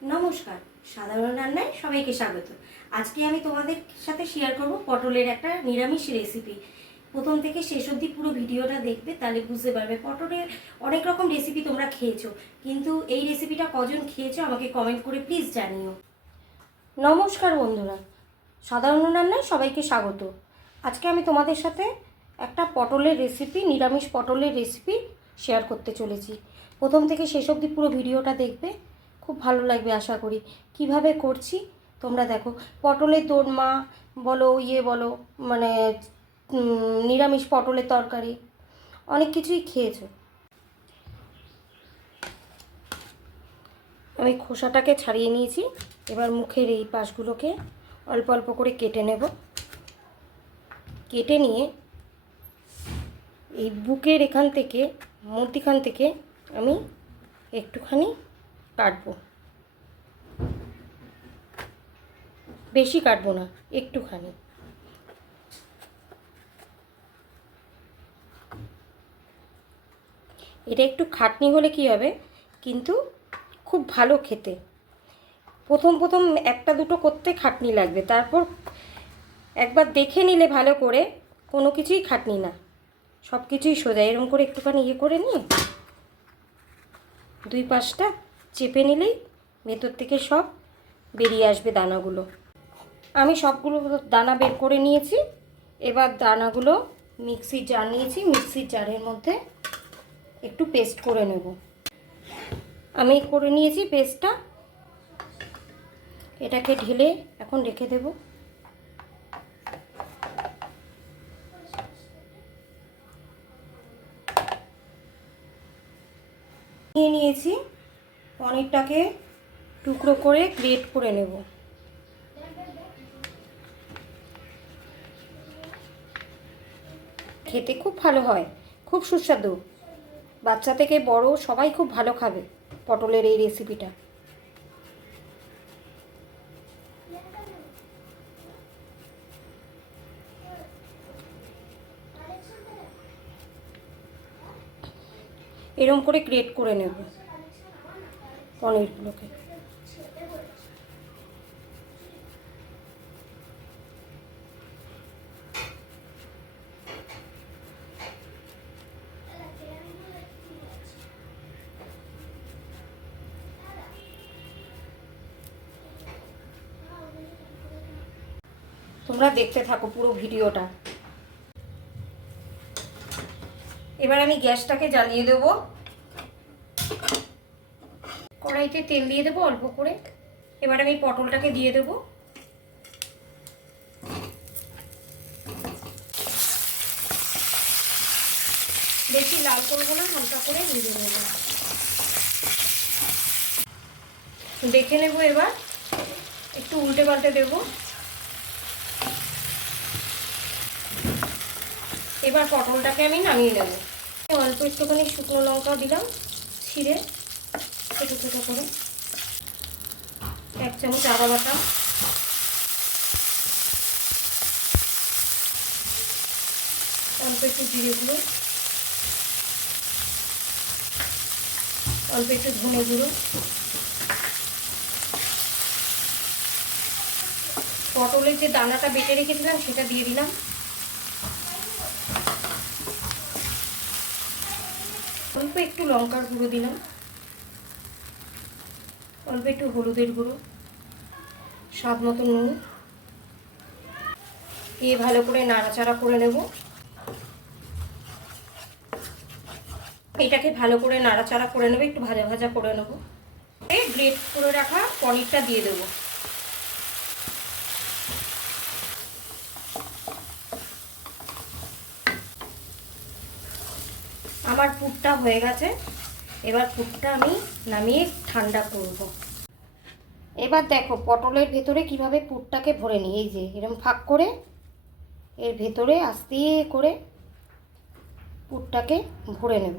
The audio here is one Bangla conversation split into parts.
নমস্কার। সাধারণ রান্নায় সবাইকে স্বাগত। আজকে আমি তোমাদের সাথে শেয়ার করব পটলের একটা নিরামিষ রেসিপি। প্রথম থেকে শেষ অবধি পুরো ভিডিওটা দেখবে, তাহলে বুঝতে পারবে। পটলের অনেক রকম রেসিপি তোমরা খেয়েছো, কিন্তু এই রেসিপিটা কজন খেয়েছো আমাকে কমেন্ট করে প্লিজ জানিও। নমস্কার বন্ধুরা, সাধারণ রান্নায় সবাইকে স্বাগত। আজকে আমি তোমাদের সাথে একটা পটলের রেসিপি, নিরামিষ পটলের রেসিপি শেয়ার করতে চলেছি। প্রথম থেকে শেষ অবধি পুরো ভিডিওটা দেখবে, খুব ভালো লাগবে আশা করি। কিভাবে করছি তোমরা দেখো। পটলের দোরমা বলো, বলো, মানে নিরামিষ পটলের তরকারি, অনেক কিছুই খেয়েছো। আমি খোসাটাকে ছাড়িয়ে নিয়েছি। এবার মুখের এই পাশগুলোকে অল্প অল্প করে কেটে নেব। কেটে নিয়ে এই বুকের এখান থেকে, মধ্যিখান থেকে আমি একটুখানি কাটবো। বেশি কাটবো না, একটুখানি। এটা একটু খাটনি হলে কি হবে, কিন্তু খুব ভালো খেতে। প্রথম প্রথম একটা দুটো করতে খাটনি লাগবে, তারপর একবার দেখে নিলে ভালো করে কোনো কিছুই খাটনি না, সব কিছুই সোজা। এরকম করে একটুখানি করে নিয়ে দুই পাশটা চেপে নিলেই ভেতর থেকে সব বেরিয়ে আসবে দানাগুলো। আমি সবগুলো দানা বের করে নিয়েছি। এবার দানাগুলো মিক্সির জার নিয়েছি, মিক্সির জারের মধ্যে একটু পেস্ট করে নেব। আমি করে নিয়েছি পেস্টটা। এটাকে ঢেলে এখন রেখে দেব। নিয়ে নিয়েছি, পনিরটাকে টুকরো করে গ্রেট করে নেব। খেতে খুব ভালো হয়, খুব সুস্বাদু। বাচ্চা থেকে বড় সবাই খুব ভালো খাবে পটলের এই রেসিপিটা। এরকম করে গ্রেট করে নেব পনিরগুলোকে। তোমরা দেখতে থাকো পুরো ভিডিওটা। এবার আমি গ্যাসটাকে জ্বালিয়ে দেব। কড়াইতে তেল দিয়ে দেবো অল্প করে। এবার আমি পটলটাকে দিয়ে দেব। বেশি লাল করবো না, হালকা করে ভেজে নেব। দেখে নেব, এবার একটু উল্টে পাল্টে দেব। এবার পটলটাকে আমি নামিয়ে নেব। অল্প একটুখানি শুকনো লঙ্কা দিলাম ছিঁড়ে ছোটো ছোটো করে। 1 চামচ আদা বাটা, অল্প একটু জিরে গুঁড়ো, অল্প একটু ধনে গুঁড়ো, পটলের যে দানাটা বেটে রেখেছিলাম সেটা দিয়ে দিলাম। অল্প একটু লঙ্কার গুঁড়ো দিলাম, অল্প একটু হলুদের গুঁড়ো, স্বাদ মতো নুন দিয়ে ভালো করে নাড়াচাড়া করে নেব। এটাকে ভালো করে নাড়াচাড়া করে নেব, একটু ভাজা ভাজা করে নেব। গ্রেট করে রাখা পনিরটা দিয়ে দেবো। আমার পুরটা হয়ে গেছে। এবার পুরটা আমি নামিয়ে ঠান্ডা করব। এবার দেখো পটলের ভেতরে কিভাবে পুরটাকে ভরে নিই। এই যে এরকম ফাঁক করে এর ভেতরে আস্তে করে পুরটাকে ভরে নেব।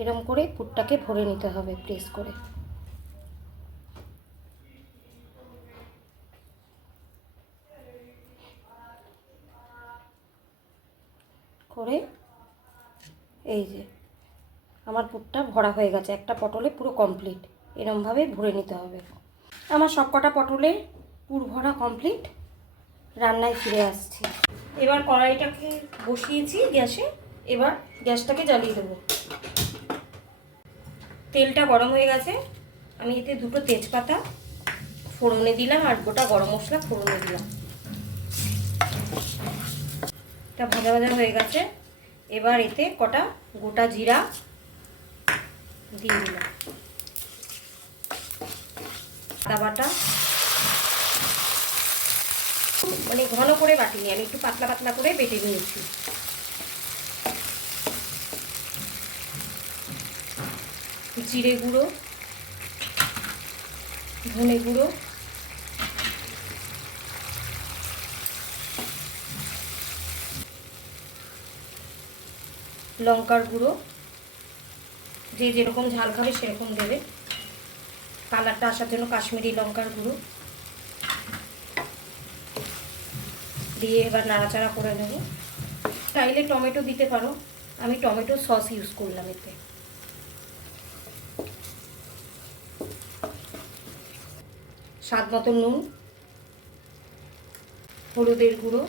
এরকম করে পুরটাকে ভরে নিতে হবে প্রেস করে। করে এই যে আমার পুরটা ভরা হয়ে গেছে, একটা পটলে পুরো কমপ্লিট। এরমভাবে ভরে নিতে হবে। আমার সব কটা পটলে পুর ভরা কমপ্লিট। রান্নায় ফিরে আসছি। এবার কড়াইটাকে বসিয়েছি গ্যাসে, এবার গ্যাসটাকে জ্বালিয়ে দেবো। তেলটা গরম হয়ে গেছে, আমি এতে দুটো তেজপাতা ফোড়নে দিলাম আর গোটা গরম মশলা ফোড়নে দিলাম। এটা ভাজা ভাজা হয়ে গেছে, এবার এতে কটা গোটা জিরা দিয়ে দিলাম, আদা বাটা, মানে ঘন করে বাটিনি, আমি একটু পাতলা পাতলা করে বেটে নিয়েছি। জিরে গুঁড়ো, ধনে গুঁড়ো, লঙ্কার গুঁড়ো, যে যেরকম ঝাল খাবে সেরকম দেবে। কালারটা আসার জন্য কাশ্মীরি লঙ্কার গুঁড়ো দিয়ে এবার নাড়াচাড়া করে নেব। চাইলে টমেটো দিতে পারো, আমি টমেটো সস ইউজ করলাম এতে। স্বাদ মতো নুন, হলুদের গুঁড়ো,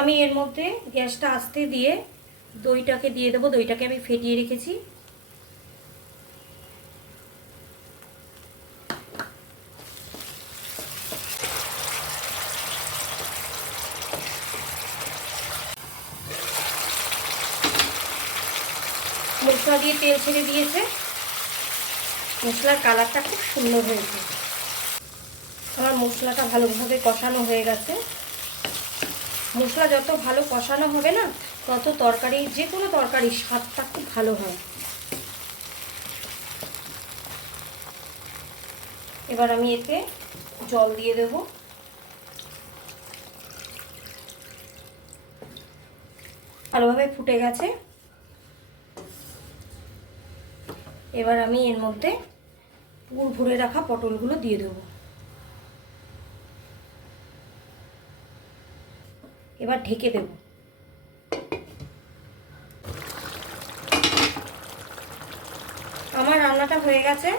আমি এর মধ্যে গ্যাসটা আস্তে দিয়ে দইটাকে দিয়ে দেবো। দইটাকে আমি ফেটিয়ে রেখেছি। মশলা দিয়ে তেল ছেড়ে দিয়েছে, মশলার কালারটা খুব সুন্দর হয়েছে। আমার মশলাটা ভালোভাবে কষানো হয়ে গেছে। মশলা যত ভালো কষানো হবে না, তত তরকারি, যে কোনো তরকারির স্বাদটা খুব ভালো হয়। এবার আমি এতে জল দিয়ে দেব। ভালোভাবে ফুটে গেছে, এবার আমি এর মধ্যে পুর ভরে রাখা পটলগুলো দিয়ে দেবো। এবার ঢেকে দেব। আমার রান্নাটা হয়ে গেছে।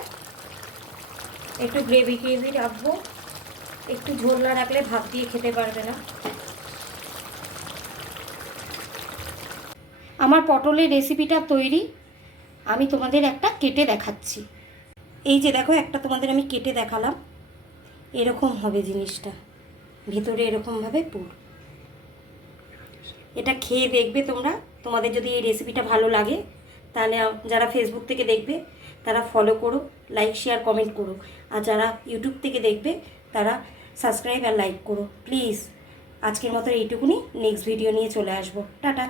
একটু গ্রেভি গ্রেভি রাখবো, একটু ঝোল না রাখলে ভাত দিয়ে খেতে পারবে না। আমার পটলের রেসিপিটা তৈরি। আমি তোমাদের একটা কেটে দেখাচ্ছি। এই যে দেখো, একটা তোমাদের আমি কেটে দেখালাম। এরকম হবে জিনিসটা, ভেতরে এরকমভাবে পুর। এটা খেয়ে দেখবে তোমরা। তোমাদের যদি এই রেসিপিটা ভালো লাগে তাহলে যারা ফেসবুক থেকে দেখবে তারা ফলো করো, লাইক শেয়ার কমেন্ট করো। আর যারা ইউটিউব থেকে দেখবে তারা সাবস্ক্রাইব আর লাইক করো প্লিজ। আজকের মতো এইটুকুনি, নেক্সট ভিডিও নিয়ে চলে আসবো। টাটা।